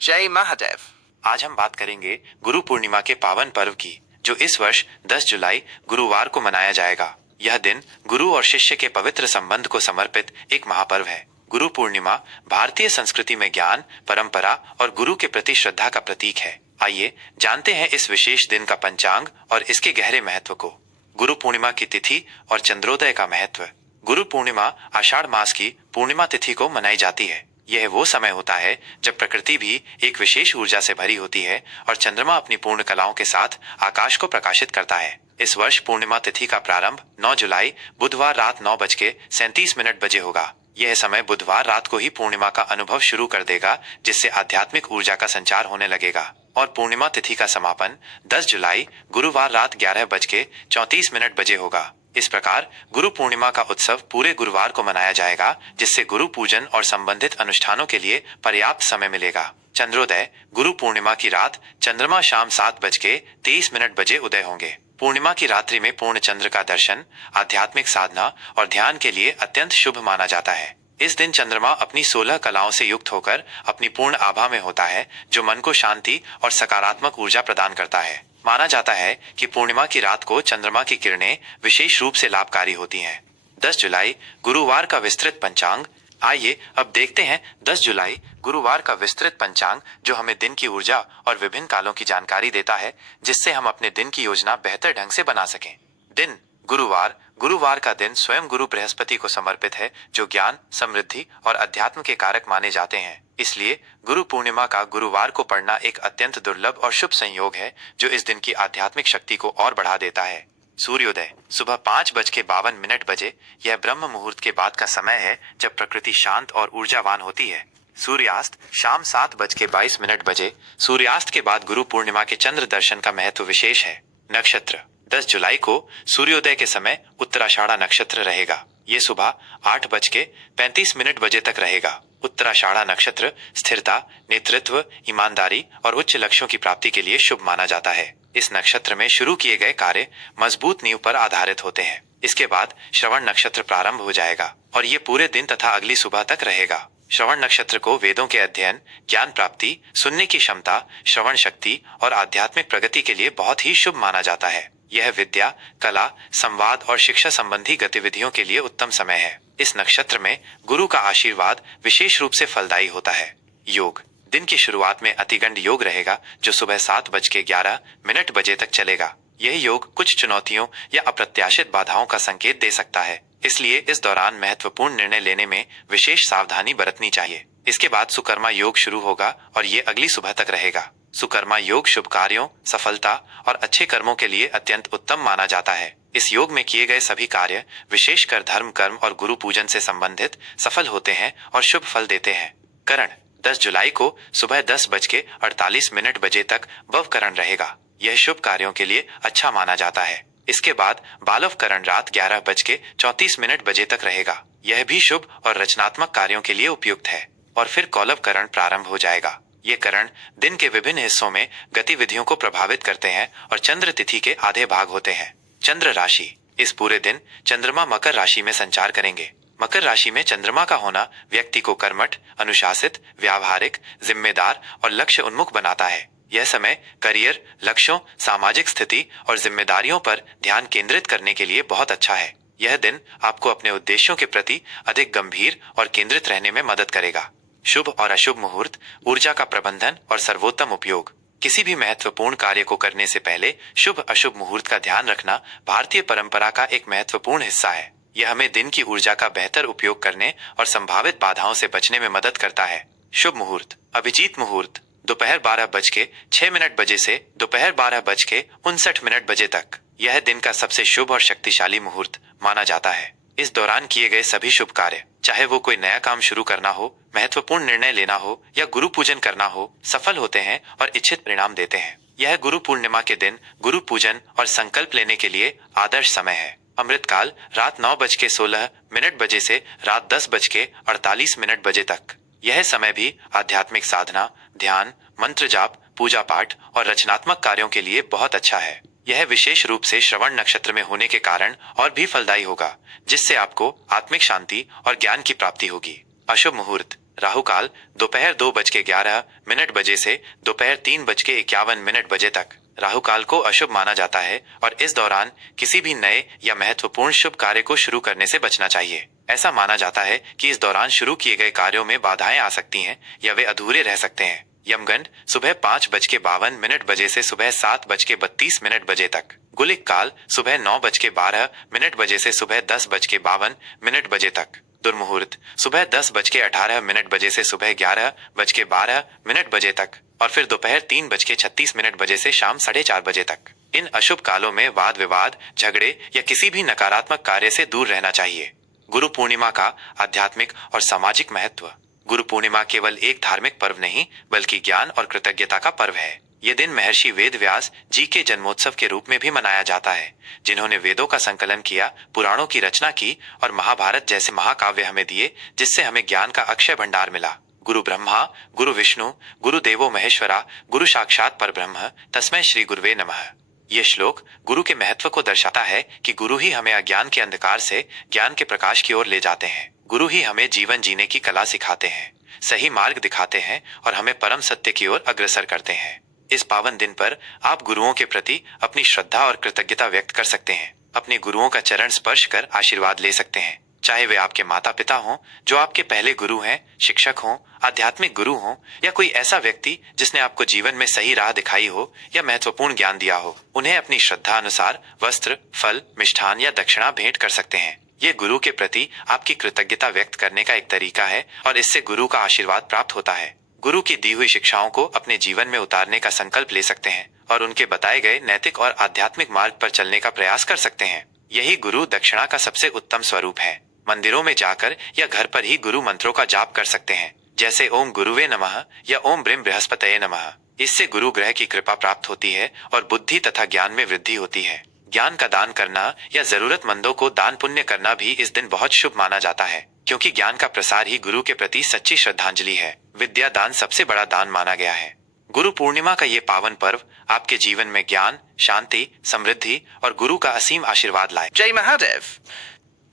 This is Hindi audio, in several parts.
जय महादेव। आज हम बात करेंगे गुरु पूर्णिमा के पावन पर्व की, जो इस वर्ष 10 जुलाई गुरुवार को मनाया जाएगा। यह दिन गुरु और शिष्य के पवित्र संबंध को समर्पित एक महापर्व है। गुरु पूर्णिमा भारतीय संस्कृति में ज्ञान, परंपरा और गुरु के प्रति श्रद्धा का प्रतीक है। आइए जानते हैं इस विशेष दिन का पंचांग और इसके गहरे महत्व को। गुरु पूर्णिमा की तिथि और चंद्रोदय का महत्व। गुरु पूर्णिमा आषाढ़ मास की पूर्णिमा तिथि को मनाई जाती है। यह वो समय होता है जब प्रकृति भी एक विशेष ऊर्जा से भरी होती है और चंद्रमा अपनी पूर्ण कलाओं के साथ आकाश को प्रकाशित करता है। इस वर्ष पूर्णिमा तिथि का प्रारंभ 9 जुलाई बुधवार रात 9:37 बजे होगा। यह समय बुधवार रात को ही पूर्णिमा का अनुभव शुरू कर देगा, जिससे आध्यात्मिक ऊर्जा का संचार होने लगेगा। और पूर्णिमा तिथि का समापन 10 जुलाई गुरुवार रात 11:34 बजे होगा। इस प्रकार गुरु पूर्णिमा का उत्सव पूरे गुरुवार को मनाया जाएगा, जिससे गुरु पूजन और संबंधित अनुष्ठानों के लिए पर्याप्त समय मिलेगा। चंद्रोदय। गुरु पूर्णिमा की रात चंद्रमा शाम 7:23 बजे उदय होंगे। पूर्णिमा की रात्रि में पूर्ण चंद्र का दर्शन आध्यात्मिक साधना और ध्यान के लिए अत्यंत शुभ माना जाता है। इस दिन चंद्रमा अपनी 16 कलाओं से युक्त होकर अपनी पूर्ण आभा में होता है, जो मन को शांति और सकारात्मक ऊर्जा प्रदान करता है। माना जाता है कि पूर्णिमा की रात को चंद्रमा की किरणें विशेष रूप से लाभकारी होती हैं। 10 जुलाई गुरुवार का विस्तृत पंचांग। आइए अब देखते हैं 10 जुलाई गुरुवार का विस्तृत पंचांग, जो हमें दिन की ऊर्जा और विभिन्न कालों की जानकारी देता है, जिससे हम अपने दिन की योजना बेहतर ढंग से बना सकें। दिन गुरुवार। गुरुवार का दिन स्वयं गुरु बृहस्पति को समर्पित है, जो ज्ञान, समृद्धि और अध्यात्म के कारक माने जाते हैं। इसलिए गुरु पूर्णिमा का गुरुवार को पढ़ना एक अत्यंत दुर्लभ और शुभ संयोग है, जो इस दिन की आध्यात्मिक शक्ति को और बढ़ा देता है। सूर्योदय सुबह 5:52 बजे। यह ब्रह्म मुहूर्त के बाद का समय है, जब प्रकृति शांत और ऊर्जावान होती है। सूर्यास्त शाम 7:22 बजे। सूर्यास्त के बाद गुरु पूर्णिमा के चंद्र दर्शन का महत्व विशेष है। नक्षत्र 10 जुलाई को सूर्योदय के समय उत्तराषाढ़ा नक्षत्र रहेगा। ये सुबह 8:35 बजे तक रहेगा। उत्तराषाढ़ा नक्षत्र स्थिरता, नेतृत्व, ईमानदारी और उच्च लक्ष्यों की प्राप्ति के लिए शुभ माना जाता है। इस नक्षत्र में शुरू किए गए कार्य मजबूत नींव पर आधारित होते हैं। इसके बाद श्रवण नक्षत्र प्रारंभ हो जाएगा और ये पूरे दिन तथा अगली सुबह तक रहेगा। श्रवण नक्षत्र को वेदों के अध्ययन, ज्ञान प्राप्ति, सुनने की क्षमता, श्रवण शक्ति और आध्यात्मिक प्रगति के लिए बहुत ही शुभ माना जाता है। यह विद्या, कला, संवाद और शिक्षा संबंधी गतिविधियों के लिए उत्तम समय है। इस नक्षत्र में गुरु का आशीर्वाद विशेष रूप से फलदायी होता है। योग। दिन की शुरुआत में अतिगंड योग रहेगा, जो सुबह 7:11 बजे तक चलेगा। यह योग कुछ चुनौतियों या अप्रत्याशित बाधाओं का संकेत दे सकता है, इसलिए इस दौरान महत्वपूर्ण निर्णय लेने में विशेष सावधानी बरतनी चाहिए। इसके बाद सुकर्मा योग शुरू होगा और ये अगली सुबह तक रहेगा। सुकर्मा योग शुभ कार्यों, सफलता और अच्छे कर्मों के लिए अत्यंत उत्तम माना जाता है। इस योग में किए गए सभी कार्य, विशेषकर धर्म, कर्म और गुरु पूजन से संबंधित, सफल होते हैं और शुभ फल देते हैं। करण 10 जुलाई को सुबह 10:48 बजे तक भवकरण रहेगा। यह शुभ कार्यों के लिए अच्छा माना जाता है। इसके बाद बालवकरण रात 11:34 बजे तक रहेगा। यह भी शुभ और रचनात्मक कार्यों के लिए उपयुक्त है। और फिर कौलवकरण प्रारंभ हो जाएगा। ये करण दिन के विभिन्न हिस्सों में गतिविधियों को प्रभावित करते हैं और चंद्र तिथि के आधे भाग होते हैं। चंद्र राशि। इस पूरे दिन चंद्रमा मकर राशि में संचार करेंगे। मकर राशि में चंद्रमा का होना व्यक्ति को कर्मठ, अनुशासित, व्यावहारिक, जिम्मेदार और लक्ष्य उन्मुख बनाता है। यह समय करियर, लक्ष्यों, सामाजिक स्थिति और जिम्मेदारियों पर ध्यान केंद्रित करने के लिए बहुत अच्छा है। यह दिन आपको अपने उद्देश्यों के प्रति अधिक गंभीर और केंद्रित रहने में मदद करेगा। शुभ और अशुभ मुहूर्त, ऊर्जा का प्रबंधन और सर्वोत्तम उपयोग। किसी भी महत्वपूर्ण कार्य को करने से पहले शुभ अशुभ मुहूर्त का ध्यान रखना भारतीय परंपरा का एक महत्वपूर्ण हिस्सा है। यह हमें दिन की ऊर्जा का बेहतर उपयोग करने और संभावित बाधाओं से बचने में मदद करता है। शुभ मुहूर्त। अभिजीत मुहूर्त दोपहर 12:06 बजे से दोपहर 12:59 बजे तक। यह दिन का सबसे शुभ और शक्तिशाली मुहूर्त माना जाता है। इस दौरान किए गए सभी शुभ कार्य, चाहे वो कोई नया काम शुरू करना हो, महत्वपूर्ण निर्णय लेना हो या गुरु पूजन करना हो, सफल होते हैं और इच्छित परिणाम देते हैं। यह गुरु पूर्णिमा के दिन गुरु पूजन और संकल्प लेने के लिए आदर्श समय है। अमृतकाल रात 9:16 बजे से रात 10:48 बजे तक। यह समय भी आध्यात्मिक साधना, ध्यान, मंत्र जाप, पूजा पाठ और रचनात्मक कार्यों के लिए बहुत अच्छा है। यह विशेष रूप से श्रवण नक्षत्र में होने के कारण और भी फलदायी होगा, जिससे आपको आत्मिक शांति और ज्ञान की प्राप्ति होगी। अशुभ मुहूर्त। राहु काल दोपहर 2:11 बजे से दोपहर 3:51 बजे तक। राहु काल को अशुभ माना जाता है और इस दौरान किसी भी नए या महत्वपूर्ण शुभ कार्य को शुरू करने से बचना चाहिए। ऐसा माना जाता है कि इस दौरान शुरू किए गए कार्यों में बाधाएं आ सकती हैं या वे अधूरे रह सकते हैं। यमगंड सुबह 5:52 बजे से सुबह 7:32 बजे तक। गुलिक काल सुबह 9:12 बजे से सुबह 10:52 बजे तक। दुर्मुहूर्त सुबह 10:18 बजे से सुबह 11:12 बजे तक और फिर दोपहर 3:36 बजे से शाम 4:30 बजे तक। इन अशुभ कालों में वाद विवाद, झगड़े या किसी भी नकारात्मक कार्य से दूर रहना चाहिए। गुरु पूर्णिमा का आध्यात्मिक और सामाजिक महत्व। गुरु पूर्णिमा केवल एक धार्मिक पर्व नहीं बल्कि ज्ञान और कृतज्ञता का पर्व है। ये दिन महर्षि वेद व्यास जी के जन्मोत्सव के रूप में भी मनाया जाता है, जिन्होंने वेदों का संकलन किया, पुराणों की रचना की और महाभारत जैसे महाकाव्य हमें दिए, जिससे हमें ज्ञान का अक्षय भंडार मिला। गुरु ब्रह्मा, गुरु विष्णु, गुरु देवो महेश्वरा, गुरु साक्षात परब्रह्म, तस्मै श्री गुरुवे नमः। ये श्लोक गुरु के महत्व को दर्शाता है कि गुरु ही हमें अज्ञान के अंधकार से ज्ञान के प्रकाश की ओर ले जाते हैं। गुरु ही हमें जीवन जीने की कला सिखाते हैं, सही मार्ग दिखाते हैं और हमें परम सत्य की ओर अग्रसर करते हैं। इस पावन दिन पर आप गुरुओं के प्रति अपनी श्रद्धा और कृतज्ञता व्यक्त कर सकते हैं। अपने गुरुओं का चरण स्पर्श कर आशीर्वाद ले सकते हैं, चाहे वे आपके माता पिता हों जो आपके पहले गुरु हैं, शिक्षक हों, आध्यात्मिक गुरु हों या कोई ऐसा व्यक्ति जिसने आपको जीवन में सही राह दिखाई हो या महत्वपूर्ण ज्ञान दिया हो। उन्हें अपनी श्रद्धा अनुसार वस्त्र, फल, मिष्ठान या दक्षिणा भेंट कर सकते हैं। ये गुरु के प्रति आपकी कृतज्ञता व्यक्त करने का एक तरीका है और इससे गुरु का आशीर्वाद प्राप्त होता है। गुरु की दी हुई शिक्षाओं को अपने जीवन में उतारने का संकल्प ले सकते हैं और उनके बताए गए नैतिक और आध्यात्मिक मार्ग पर चलने का प्रयास कर सकते हैं। यही गुरु दक्षिणा का सबसे उत्तम स्वरूप है। मंदिरों में जाकर या घर पर ही गुरु मंत्रों का जाप कर सकते हैं, जैसे ओम गुरुवे नमः या ओम ब्रीम बृहस्पतये नमः। इससे गुरु ग्रह की कृपा प्राप्त होती है और बुद्धि तथा ज्ञान में वृद्धि होती है। ज्ञान का दान करना या जरूरतमंदों को दान पुण्य करना भी इस दिन बहुत शुभ माना जाता है, क्योंकि ज्ञान का प्रसार ही गुरु के प्रति सच्ची श्रद्धांजलि है। विद्या दान सबसे बड़ा दान माना गया है। गुरु पूर्णिमा का ये पावन पर्व आपके जीवन में ज्ञान, शांति, समृद्धि और गुरु का असीम आशीर्वाद लाए। जय महादेव।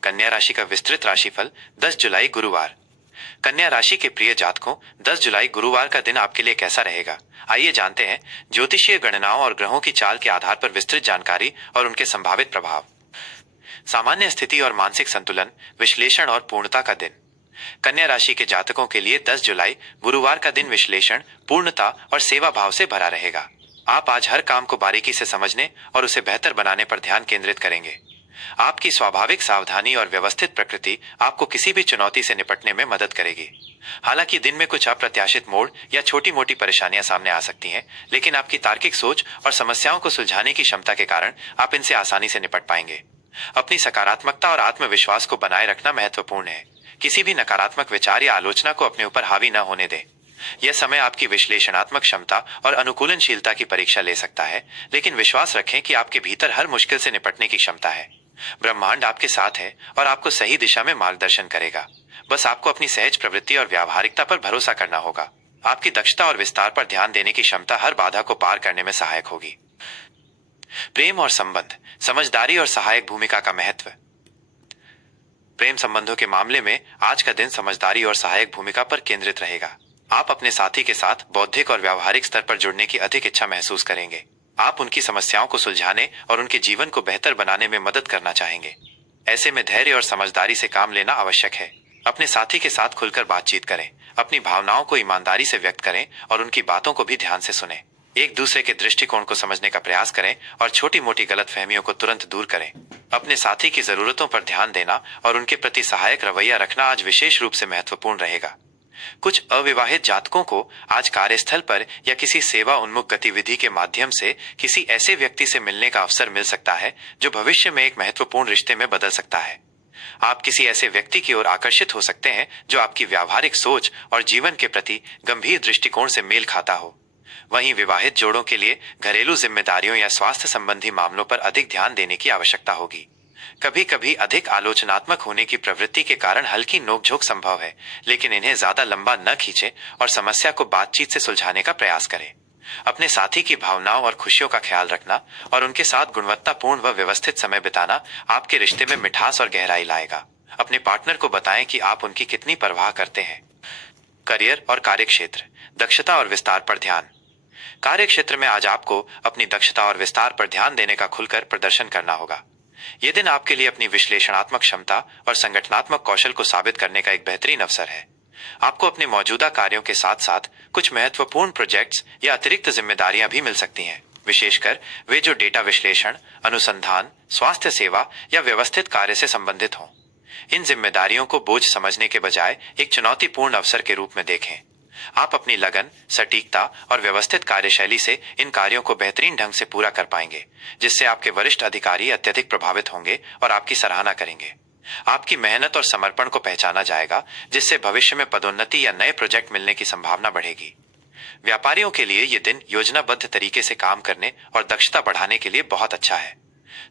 कन्या राशि का विस्तृत राशिफल 10 जुलाई गुरुवार। कन्या राशि के प्रिय जातकों, 10 जुलाई गुरुवार का दिन आपके लिए कैसा रहेगा? आइए जानते हैं ज्योतिषीय गणनाओं और ग्रहों की चाल के आधार पर विस्तृत जानकारी और उनके संभावित प्रभाव। सामान्य स्थिति और मानसिक संतुलन, विश्लेषण और पूर्णता का दिन। कन्या राशि के जातकों के लिए 10 जुलाई गुरुवार का दिन विश्लेषण, पूर्णता और सेवा भाव से भरा रहेगा। आप आज हर काम को बारीकी से समझने और उसे बेहतर बनाने पर ध्यान केंद्रित करेंगे। आपकी स्वाभाविक सावधानी और व्यवस्थित प्रकृति आपको किसी भी चुनौती से निपटने में मदद करेगी। हालांकि दिन में कुछ अप्रत्याशित मोड़ या छोटी मोटी परेशानियां सामने आ सकती हैं, लेकिन आपकी तार्किक सोच और समस्याओं को सुलझाने की क्षमता के कारण आप इनसे आसानी से निपट पाएंगे। अपनी सकारात्मकता और आत्मविश्वास को बनाए रखना महत्वपूर्ण है। किसी भी नकारात्मक विचार या आलोचना को अपने ऊपर हावी न होने दें। यह समय आपकी विश्लेषणात्मक क्षमता और अनुकूलनशीलता की परीक्षा ले सकता है, लेकिन विश्वास रखें कि आपके भीतर हर मुश्किल से निपटने की क्षमता है। ब्रह्मांड आपके साथ है और आपको सही दिशा में मार्गदर्शन करेगा। बस आपको अपनी सहज प्रवृत्ति और व्यावहारिकता पर भरोसा करना होगा। आपकी दक्षता और विस्तार पर ध्यान देने की क्षमता हर बाधा को पार करने में सहायक होगी। प्रेम और संबंध, समझदारी और सहायक भूमिका का महत्व। प्रेम संबंधों के मामले में आज का दिन समझदारी और सहायक भूमिका पर केंद्रित रहेगा। आप अपने साथी के साथ बौद्धिक और व्यावहारिक स्तर पर जुड़ने की अधिक इच्छा महसूस करेंगे। आप उनकी समस्याओं को सुलझाने और उनके जीवन को बेहतर बनाने में मदद करना चाहेंगे। ऐसे में धैर्य और समझदारी से काम लेना आवश्यक है। अपने साथी के साथ खुलकर बातचीत करें, अपनी भावनाओं को ईमानदारी से व्यक्त करें और उनकी बातों को भी ध्यान से सुनें। एक दूसरे के दृष्टिकोण को समझने का प्रयास करें और छोटी मोटी गलतफहमियों को तुरंत दूर करें। अपने साथी की जरूरतों पर ध्यान देना और उनके प्रति सहायक रवैया रखना आज विशेष रूप से महत्वपूर्ण रहेगा। कुछ अविवाहित जातकों को आज कार्यस्थल पर या किसी सेवा उन्मुख गतिविधि के माध्यम से किसी ऐसे व्यक्ति से मिलने का अवसर मिल सकता है जो भविष्य में एक महत्वपूर्ण रिश्ते में बदल सकता है। आप किसी ऐसे व्यक्ति की ओर आकर्षित हो सकते हैं जो आपकी व्यावहारिक सोच और जीवन के प्रति गंभीर दृष्टिकोण से मेल खाता हो। वहीं विवाहित जोड़ों के लिए घरेलू जिम्मेदारियों या स्वास्थ्य संबंधी मामलों पर अधिक ध्यान देने की आवश्यकता होगी। कभी कभी अधिक आलोचनात्मक होने की प्रवृत्ति के कारण हल्की नोकझोंक संभव है, लेकिन इन्हें ज्यादा लंबा न खींचें और समस्या को बातचीत से सुलझाने का प्रयास करें। अपने साथी की भावनाओं और खुशियों का ख्याल रखना और उनके साथ गुणवत्तापूर्ण व व्यवस्थित समय बिताना आपके रिश्ते में मिठास और गहराई लाएगा। अपने पार्टनर को बताएं कि आप उनकी कितनी परवाह करते हैं। करियर और कार्यक्षेत्र, दक्षता और विस्तार पर ध्यान। कार्य क्षेत्र में आज आपको अपनी दक्षता और विस्तार पर ध्यान देने का खुलकर प्रदर्शन करना होगा। यह दिन आपके लिए अपनी विश्लेषणात्मक क्षमता और संगठनात्मक कौशल को साबित करने का एक बेहतरीन अवसर है। आपको अपने मौजूदा कार्यों के साथ साथ कुछ महत्वपूर्ण प्रोजेक्ट्स या अतिरिक्त जिम्मेदारियां भी मिल सकती हैं, विशेषकर वे जो डेटा विश्लेषण, अनुसंधान, स्वास्थ्य सेवा या व्यवस्थित कार्य से संबंधित हों। इन जिम्मेदारियों को बोझ समझने के बजाय एक चुनौतीपूर्ण अवसर के रूप में देखें। आप अपनी लगन, सटीकता और व्यवस्थित कार्यशैली से इन कार्यों को बेहतरीन ढंग से पूरा कर पाएंगे, जिससे आपके वरिष्ठ अधिकारी अत्यधिक प्रभावित होंगे और आपकी सराहना करेंगे। आपकी मेहनत और समर्पण को पहचाना जाएगा, जिससे भविष्य में पदोन्नति या नए प्रोजेक्ट मिलने की संभावना बढ़ेगी। व्यापारियों के लिए यह दिन योजनाबद्ध तरीके से काम करने और दक्षता बढ़ाने के लिए बहुत अच्छा है।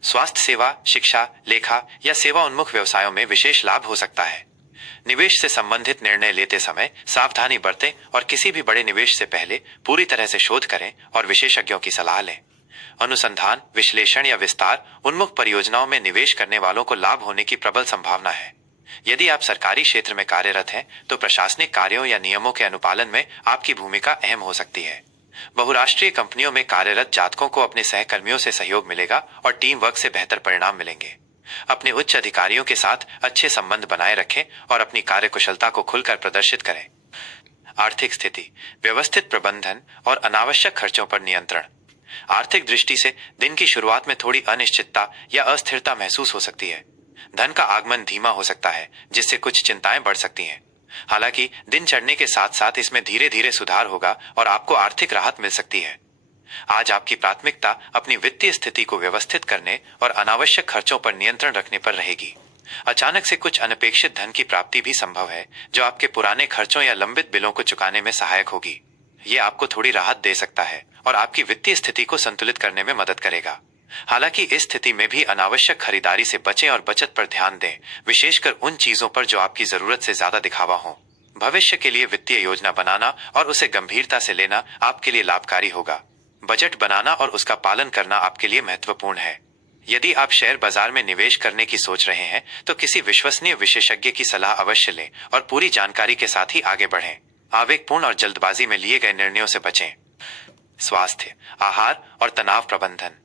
स्वास्थ्य सेवा, शिक्षा, लेखा या सेवा उन्मुख व्यवसायों में विशेष लाभ हो सकता है। निवेश से संबंधित निर्णय लेते समय सावधानी बरतें और किसी भी बड़े निवेश से पहले पूरी तरह से शोध करें और विशेषज्ञों की सलाह लें। अनुसंधान, विश्लेषण या विस्तार उन्मुख परियोजनाओं में निवेश करने वालों को लाभ होने की प्रबल संभावना है। यदि आप सरकारी क्षेत्र में कार्यरत हैं, तो प्रशासनिक कार्यों या नियमों के अनुपालन में आपकी भूमिका अहम हो सकती है। बहुराष्ट्रीय कंपनियों में कार्यरत जातकों को अपने सहकर्मियों से सहयोग मिलेगा और टीम वर्क से बेहतर परिणाम मिलेंगे। अपने उच्च अधिकारियों के साथ अच्छे संबंध बनाए रखें और अपनी कार्यकुशलता को खुलकर प्रदर्शित करें। आर्थिक स्थिति, व्यवस्थित प्रबंधन और अनावश्यक खर्चों पर नियंत्रण। आर्थिक दृष्टि से दिन की शुरुआत में थोड़ी अनिश्चितता या अस्थिरता महसूस हो सकती है। धन का आगमन धीमा हो सकता है, जिससे कुछ चिंताएं बढ़ सकती हैं। हालांकि दिन चढ़ने के साथ साथ इसमें धीरे धीरे सुधार होगा और आपको आर्थिक राहत मिल सकती है। आज आपकी प्राथमिकता अपनी वित्तीय स्थिति को व्यवस्थित करने और अनावश्यक खर्चों पर नियंत्रण रखने पर रहेगी। अचानक से कुछ अनपेक्षित धन की प्राप्ति भी संभव है, जो आपके पुराने खर्चों या लंबित बिलों को चुकाने में सहायक होगी। ये आपको थोड़ी राहत दे सकता है और आपकी वित्तीय स्थिति को संतुलित करने में मदद करेगा। हालांकि इस स्थिति में भी अनावश्यक खरीदारी से बचें और बचत पर ध्यान दें, विशेषकर उन चीजों पर जो आपकी जरूरत से ज्यादा दिखावा हो। भविष्य के लिए वित्तीय योजना बनाना और उसे गंभीरता से लेना आपके लिए लाभकारी होगा। बजट बनाना और उसका पालन करना आपके लिए महत्वपूर्ण है। यदि आप शेयर बाजार में निवेश करने की सोच रहे हैं, तो किसी विश्वसनीय विशेषज्ञ की सलाह अवश्य लें और पूरी जानकारी के साथ ही आगे बढ़ें। आवेगपूर्ण और जल्दबाजी में लिए गए निर्णयों से बचें। स्वास्थ्य, आहार और तनाव प्रबंधन।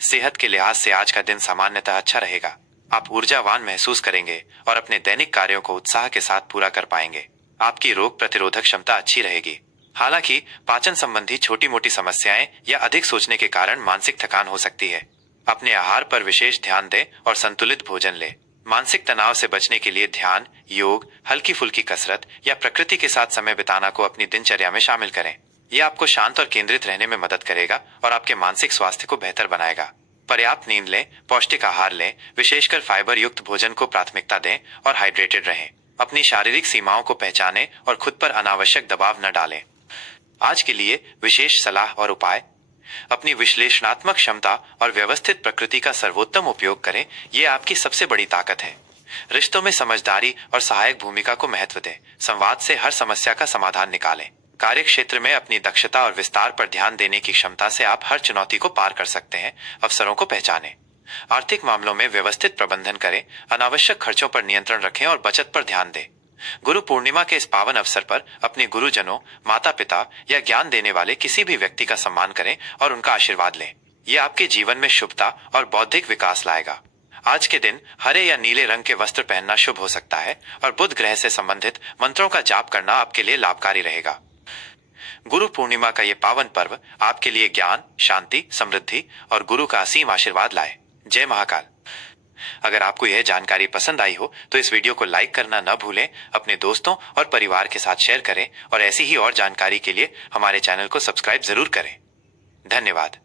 सेहत के लिहाज से आज का दिन सामान्यतः अच्छा रहेगा। आप ऊर्जावान महसूस करेंगे और अपने दैनिक कार्यों को उत्साह के साथ पूरा कर पाएंगे। आपकी रोग प्रतिरोधक क्षमता अच्छी रहेगी। हालांकि पाचन संबंधी छोटी मोटी समस्याएं या अधिक सोचने के कारण मानसिक थकान हो सकती है। अपने आहार पर विशेष ध्यान दें और संतुलित भोजन लें। मानसिक तनाव से बचने के लिए ध्यान, योग, हल्की फुल्की कसरत या प्रकृति के साथ समय बिताना को अपनी दिनचर्या में शामिल करें। यह आपको शांत और केंद्रित रहने में मदद करेगा और आपके मानसिक स्वास्थ्य को बेहतर बनाएगा। पर्याप्त नींद लें, पौष्टिक आहार लें, विशेषकर फाइबर युक्त भोजन को प्राथमिकता दें और हाइड्रेटेड रहें। अपनी शारीरिक सीमाओं को पहचानें और खुद पर अनावश्यक दबाव न डालें। आज के लिए विशेष सलाह और उपाय। अपनी विश्लेषणात्मक क्षमता और व्यवस्थित प्रकृति का सर्वोत्तम उपयोग करें, ये आपकी सबसे बड़ी ताकत है। रिश्तों में समझदारी और सहायक भूमिका को महत्व दें। संवाद से हर समस्या का समाधान निकालें। कार्य क्षेत्र में अपनी दक्षता और विस्तार पर ध्यान देने की क्षमता से आप हर चुनौती को पार कर सकते हैं। अवसरों को पहचानें। आर्थिक मामलों में व्यवस्थित प्रबंधन करें, अनावश्यक खर्चों पर नियंत्रण रखें और बचत पर ध्यान दें। गुरु पूर्णिमा के इस पावन अवसर पर अपने गुरुजनों, माता पिता या ज्ञान देने वाले किसी भी व्यक्ति का सम्मान करें और उनका आशीर्वाद लें। यह आपके जीवन में शुभता और बौद्धिक विकास लाएगा। आज के दिन हरे या नीले रंग के वस्त्र पहनना शुभ हो सकता है और बुध ग्रह से संबंधित मंत्रों का जाप करना आपके लिए लाभकारी रहेगा। गुरु पूर्णिमा का ये पावन पर्व आपके लिए ज्ञान, शांति, समृद्धि और गुरु का असीम आशीर्वाद लाए। जय महाकाल। अगर आपको यह जानकारी पसंद आई हो तो इस वीडियो को लाइक करना न भूलें, अपने दोस्तों और परिवार के साथ शेयर करें और ऐसी ही और जानकारी के लिए हमारे चैनल को सब्सक्राइब जरूर करें। धन्यवाद।